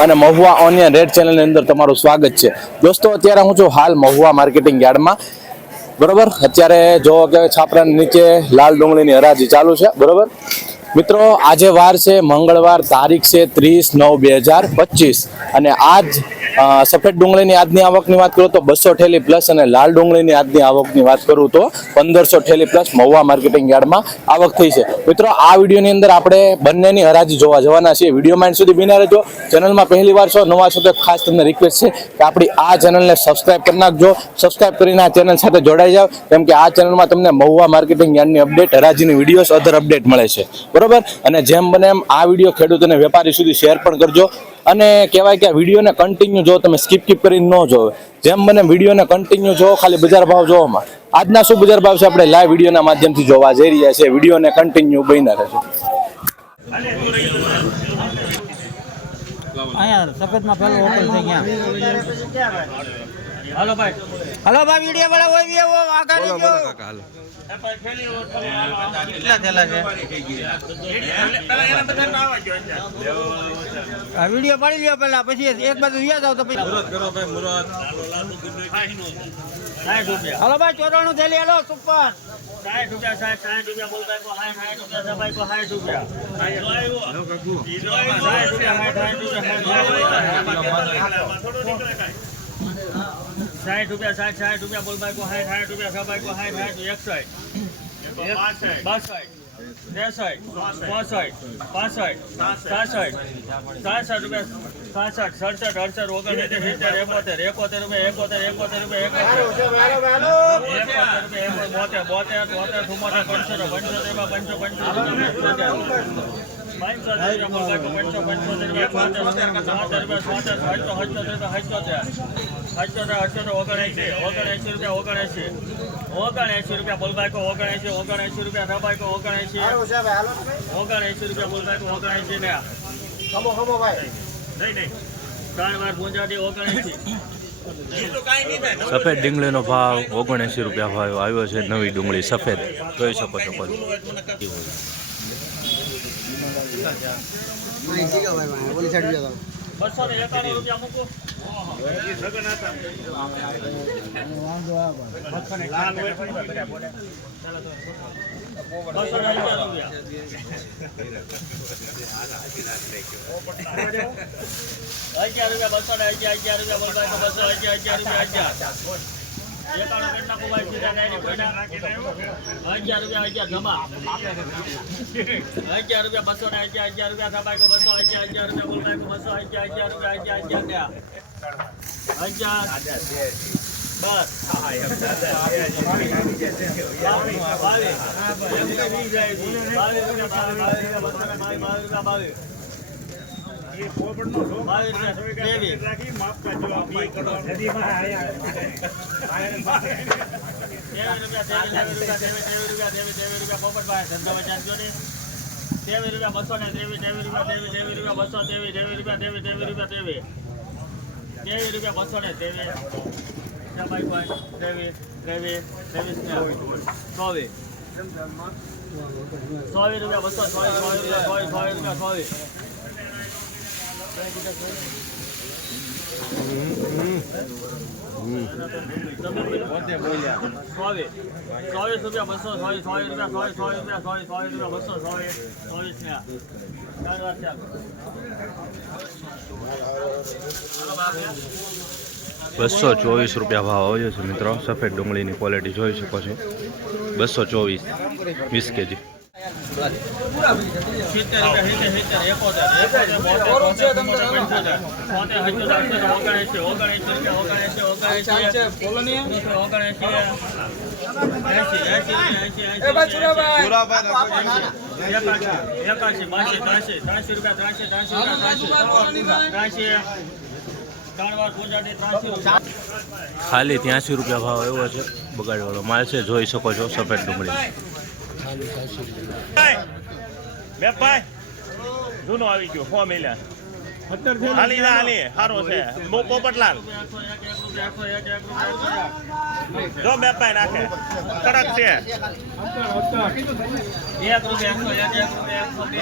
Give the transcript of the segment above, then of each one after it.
અને Mahuva onion red ચેનલની અંદર તમારું સ્વાગત છે. દોસ્તો, અત્યારે હું છું હાલ મહુવા માર્કેટિંગ યાર્ડમાં. બરોબર? અત્યારે જો કે છાપરાની નીચે લાલ ડુંગળીની હરાજી ચાલુ છે. બરોબર? મિત્રો, આજે વાર છે, મંગળવાર તારીખ છે, ત્રીસ નવ બે હજાર પચીસ. અને આજ સફેદ ડુંગળીની આજની આવકની વાત કરું તો બસો ઠેલી પ્લસ અને લાલ ડુંગળીની આજની આવકની વાત કરું તો પંદરસો ઠેલી પ્લસ મહુવા માર્કેટિંગ યાર્ડમાં આવક થઈ છે. મિત્રો, આ વિડીયોની અંદર આપણે બંનેની હરાજી જોવા જવાના છીએ. વિડીયોમાં એન્ડ સુધી બિના રહેજો. ચેનલમાં પહેલી વાર છો, નવા છો તો ખાસ તમને રિક્વેસ્ટ છે કે આપણી આ ચેનલને સબસ્ક્રાઇબ કરી નાખજો. સબસ્ક્રાઇબ કરીને આ ચેનલ સાથે જોડાઈ જાવ કેમ કે આ ચેનલમાં તમને મહુવા માર્કેટિંગ યાર્ડની અપડેટ હરાજીની વિડીયોઝ અધર અપડેટ મળે છે. બરોબર? અને જેમ બને એમ આ વીડિયો ખેડૂત અને વેપારી સુધી શેર પણ કરજો. અને કહેવાય કે આ વિડીયોને કન્ટિન્યુ જો તમે સ્કીપ કીપ કરીને ન જોવો. જેમ બને વિડીયોને કન્ટિન્યુ જોવો ખાલી બજાર ભાવ જોવામાં આજના શું બજાર ભાવ છે? આપણે લાઈવ વિડીયોના માધ્યમથી જોવા જઈ રહ્યા છીએ. વિડીયોને કન્ટિન્યુ બન્યા રહેજો. અહીંયા સફેદમાં હોટલ છે હાલો ભાઈ. હાલો ભાઈ વીડિયો વાળા હોય આગળ જો. કેટલા થયેલા છે આ વીડિયો પાડી લ્યો પેલા પછી એક બાજુ વ્યા જાવ તો પછી હાલો ભાઈ ચોરાણું થયેલી હાલો સુપર. સાઠ રૂપિયા સાઠ સાઠ રૂપિયા બોલતા સાઠ રૂપિયા દબાઈ કો સાઠ રૂપિયા સાઠ રૂપિયા સાઠ રૂપિયા સાઠ રૂપિયા સાઠ સાઠ રૂપિયા બોલ કો હાય સાઠ રૂપિયા દબાઈ કો હાય સાઠ એકસઠ બાસઠ ત્રેસઠ ચોસઠ પાસઠ સાસઠ સાસઠ રૂપિયા સાસઠ સડસઠ અડસઠ ઓગણસિત્તેર સિત્તેર એકોતેર એકોતેર રૂપિયા એકોતેર એકોતેર રૂપિયા એકોતેર બોતેર બોતેર બોતેર ચુમ્મોતેર પંચોતેર પંચોતેર પંચો પંચોતેર પંચોતેર ઓગણએસી ઓગણએસી રૂપિયા ઓગણએસી ઓગણએસી રૂપિયા બોલબાઈકો ઓગણએસી ઓગણએસી રૂપિયા રબાઈકો ઓગણએસી ઓગણએસી રૂપિયા બોલબાઈકો ઓગણએસી ને નહીં નહીં. ત્રણ વાર ગુંજાટી ઓગણએસી સફેદ ડુંગળીનો ભાવ ઓગણએંસી રૂપિયા ભાવ આવ્યો છે નવી ડુંગળી સફેદ. જોઈ શકો છો બસો ને એકાણું રૂપિયા મૂકું. અગિયાર રૂપિયા બસો ને અગિયાર રૂપિયા બોલતા બસો, અગિયાર અગિયાર રૂપિયા, અગિયાર. અગિયાર રૂપિયા અગિયાર જમા અગિયાર રૂપિયા બસો ને અગિયાર અગિયાર રૂપિયા થપાય તો બસો અગિયાર અગિયાર રૂપિયા બોલતા તો બસો અગિયાર અગિયાર રૂપિયા અગિયાર અગિયાર અગિયાર બસ તેવી રૂપિયા બસો ને તેવી તેવી રૂપિયા તેવી તેવી રૂપિયા બસો તેવી તેવી રૂપિયા તેવી તેવી રૂપિયા તેવી તેવી રૂપિયા બસો ને તેવી તેવી તેવી ને ચોવીસ ચોવીસ રૂપિયા બસો ચોવીસ ચોવીસ રૂપિયા ચોવીસ ચોવીસ રૂપિયા ચોવીસ બસો ચોવીસ રૂપિયા બસો ચોવીસ રૂપિયા ભાવ આવ્યો છે મિત્રો. સફેદ ડુંગળીની ક્વોલિટી જોઈ શકો છો. બસો ચોવીસ. વીસ કેજી. ખાલી ત્યાંસી રૂપિયા ભાવ એવો છે. બગાડવાળો માલ છે. જોઈ શકો છો સફેદ ડુંગળી ભાઈ જૂનો આવી ગયો ફોર્મ એલા હાલી ના સારો છે. બહુ પોપટલાલ. જો બે પાય નાખે કડક છે. એક રૂપિયા એકસો એક એક રૂપિયા એકસો બે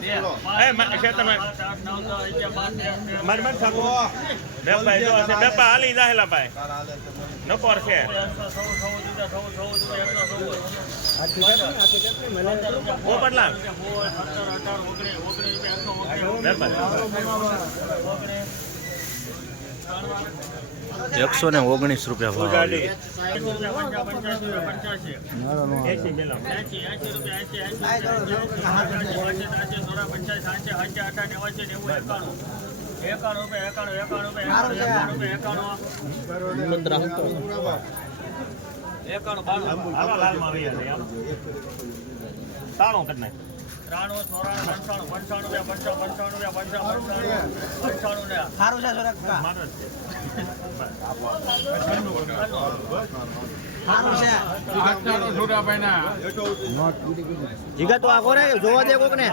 બે એ, મા- છે તમે. પાંચ આઠ નવ દસ અગિયાર બાર તેર તેર મારી મારી સાકુ બે પાય જો છે બે પાય હાલી જાહેલા પાય નકોર છે. એકસો ને ઓગણીસ રૂપિયા ભાવ એકાણું રૂપિયા એકાણું એકાણું રૂપિયા એકાણું એકાણું રૂપિયા એકાણું. રૂપિયા એકાણું એકાણું બાણું. હાલો લાલમાં વહી જાય આમ તાણું કરી નાખ ત્રાણું ચોરાણું પંચાણું પંચાણું રૂપિયા પંચાણું પંચાણું રૂપિયા પંચાણું પંચાણું પંચાણું ને. મારો જ છે. જીગા તો આખો રે જોવા દે કોક ને એક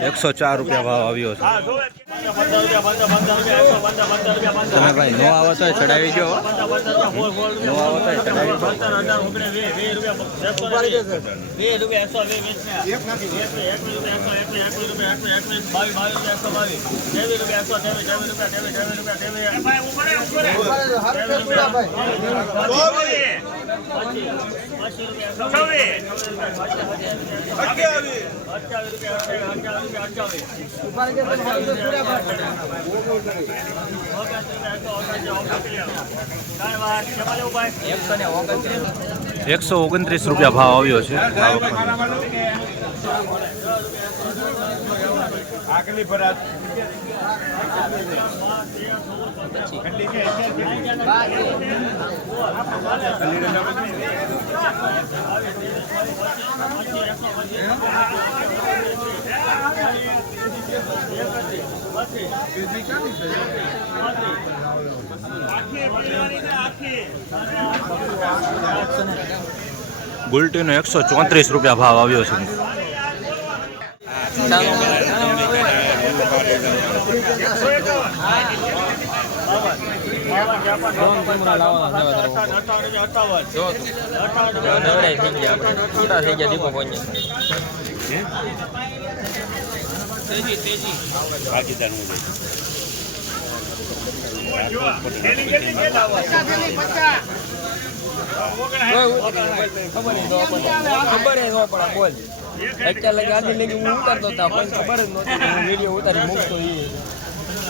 એકસો ચાર રૂપિયા ભાવ આવ્યો છે. તમે ભાઈ નો આવો તો ચડાવી ગયો નો આવો તો ચડાવી એકસો ઓગણત્રીસ રૂપિયા ભાવ આવ્યો છે. આગલી ફરાત. ગુલટીનો એકસો ચોત્રીસ રૂપિયા ભાવ આવ્યો છે. નવરાઈ થઈ ગયા આપણે છૂટા થઈ ગયા દીપો પહોંચી લાવો ખબર ન પડે બોલ અત્યારે લગી આજી લગી હું ઉતારતો હતા પણ ખબર જ નહોતી હું વીડિયો ઉતારી મૂકતો એ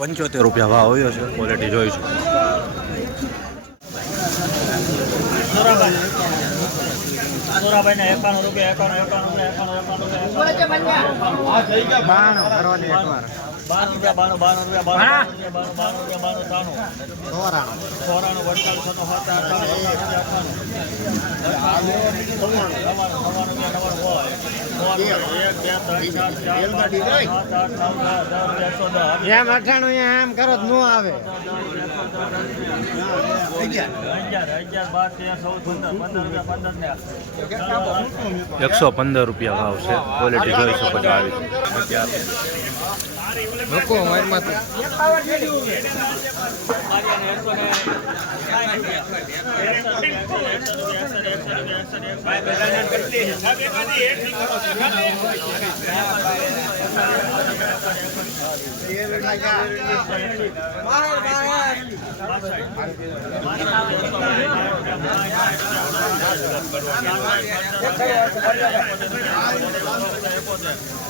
પંચોતેર રૂપિયા ભાવ આવ્યો છે. ક્વોલિટી જોઈશું સોરાભાઈ. ને એકાણું રૂપિયા એકાણું એકાણું એકાણું એકાણું એકાણું. બાર રૂપિયા બાણું બાણું રૂપિયા બાણું બાણું બાણું રૂપિયા બાણું ત્રાણું ચોરાણું વડતાલીસ સત્તર સત્તર અઠાણું અઠાણું રૂપિયા અઠાણું નવ્વાણું નવ્વાણું રૂપિયા નવ્વાણું હોય એક બે ત્રણ ચાર ચાર પાંચ છ સાત આઠ નવ દસ દસ એકસો દસ એમ અઠાણું એમ કરો ન આવે. એકસો પંદર રૂપિયા ભાવ છે. ક્વોલિટી જોઈ શકો છો આવી લોકો મારી માથે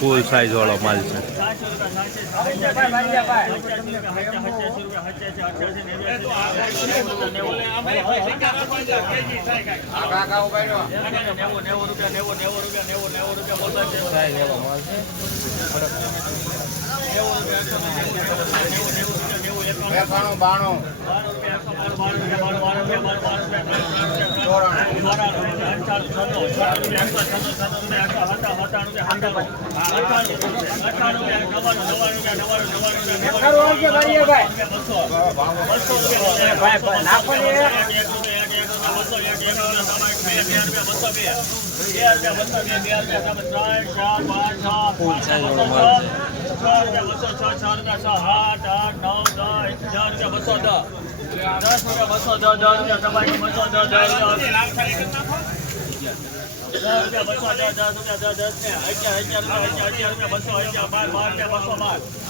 ફૂલ સાઇઝ વાળો માલ છે. સાઈઝ એકાણું બાણું. બસો રૂપિયા ફૂલ સાઈઝ વાળો માલ છે ક્વોલિટી જોઈ શકો છો ગાઈસ સુપર સાઇઝ બસો છવ્વીસ બસો છવ્વીસ બસો ને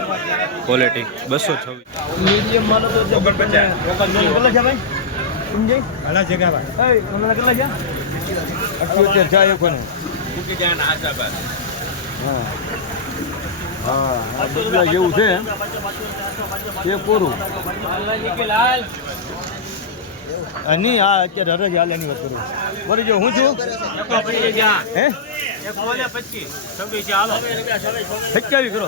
ક્વોલિટી બસો છવ્વીસ. મીડિયમ માલો તો કેટલા છે ભાઈ? સમજાય ઘણા જગ્યા ભાઈ તમને કેટલા છે? અઠ્યોતેર જાય કોને હા. હા આ બદલા જેવું છે. એ પૂરું. નહીં આ અત્યારે હરજ હાલ એની વાત કરું. બોલી જો હું છું? હે? સત્યાવીસ કરો.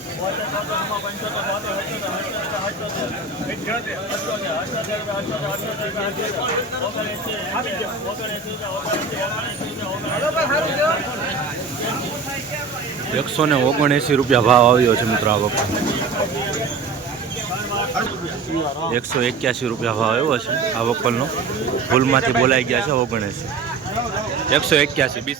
એકસો ને ઓગણએંસી રૂપિયા ભાવ આવ્યો છે મિત્રો આ વખતે. એકસો એક્યાસી રૂપિયા ભાવ આવ્યો છે આ વકલનો ભૂલમાંથી બોલાઈ ગયા છે ઓગણએંસી. એકસો એક્યાસી, બીસ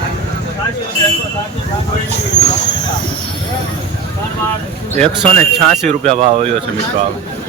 એકસો ને છ્યાસી રૂપિયા ભાવ આવ્યો છે મિત્રો આવે.